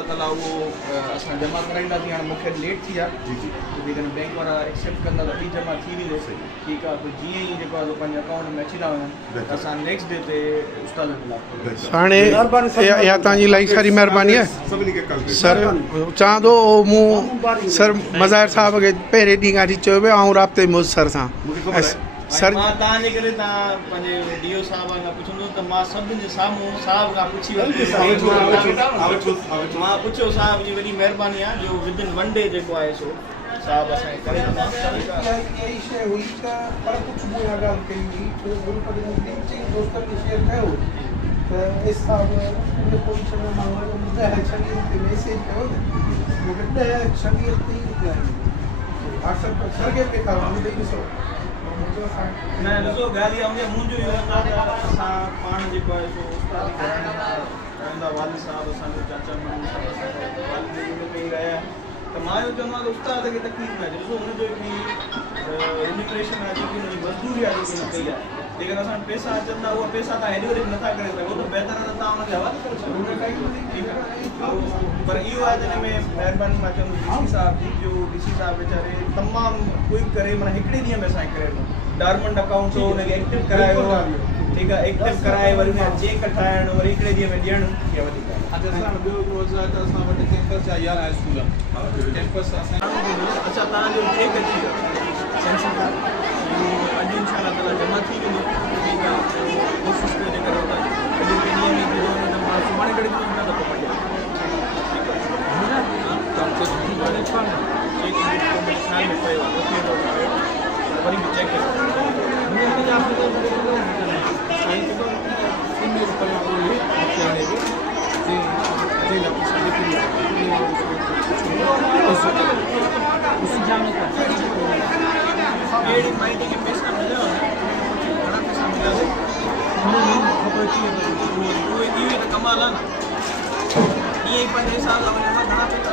अल्लाह ताला वो असां जमा कराईंदासीं। हाणे मूंखे लेट थी आहे जेकॾहिं बैंक वारा एक्सेप्ट कंदा त ॿी जमा थी वेंदो। ठीकु आहे, पोइ जीअं ई जेको आहे पंहिंजे अकाउंट में अची था वञनि त असां नेक्स्ट डे ते उस्ताद हाणे इहा तव्हांजी इलाही सारी महिरबानी आहे सर। चवां थो मूं सर मज़ाहिर साहिब खे पहिरें ॾींहं खां वठी चयो पियो ऐं राब्ते में सर सां सर मां तव्हांजे करे तव्हां पंहिंजे डी ओ साहिब खां पुछंदो त मां सभिनि जे साम्हूं साहिब खां पुछी मां पुछियो साहिब जी वॾी महिरबानी आहे जो विदिन 1 डे जेको आहे सो साहिब असांखे करे इहा शइ हुई त पर कुझु मूं इहा ॻाल्हि कई हुई छो दोस्तनि खे शेयर कयो त साहिब पोजीशन में मां मैसेज कयो न मूंखे 10-26 ते व्हाट्सएप पर सर खे ॾेखारो ॾेई ॾिसो न ॾिसो ॻाल्हि इहा हूंदी आहे मुंहिंजो इहो हूंदो आहे त असां पाण जेको आहे सो उस्ताद रहंदा वालिद साहिब असांजो चाचा माण्हू साहिब असांखे वालिद में ई रहिया त मां इहो चवंदो आहियां त उस्ताद खे तकलीफ़ न आहे। ॾिसो हुनजो हिकिड़ी इमिग्रेशन आहे जेकी हुनजी मज़दूरी आहे जेकी हुन कई आहे जेकॾहिं असां पैसा अचनि था उहा पैसा तव्हां हेॾी वरी नथा करे सघो त बहितर आहे त तव्हां हुनखे हवाले करे सघो। ठीकु आहे, पर इहो आहे जंहिं में महिरबानी मां चवंदुसि डी सी साहिब जी जो डी सी साहिब वीचारे तमामु क्विक करे माना हिकिड़े ॾींहं में असांखे करे ॾिनो। डायमंड अकाउंट हो हुनखे एक्टिव करायो। ठीकु आहे, एक्टिव कराए वरी हुनजा चेक ठाहिणु वरी हिकिड़े ॾींहं में ॾियणु इहा वधीक आहे। अच्छा ॿियो हिकिड़ो आहे त असां वटि कैंपस जा 11 स्कूल कैंपस असां अच्छा तव्हांजो चेक अची वियो सेंसन कार्ड अॼु इंशाअल्लाह ताला जमा थी वेंदो। ठीकु आहे, कोशिशि कयो जेकर अॼु के ॾींहं में थी वियो मां सुभाणे करे ॾींदुमि न त पोइ पढ़िया वरी बि चेक कयो पैसा मिलिया घणा पैसा मिलिया ख़बर थी उहे त कमाल आहे न ईअं ई पंहिंजे हिसाब सां वञे घणा पैसा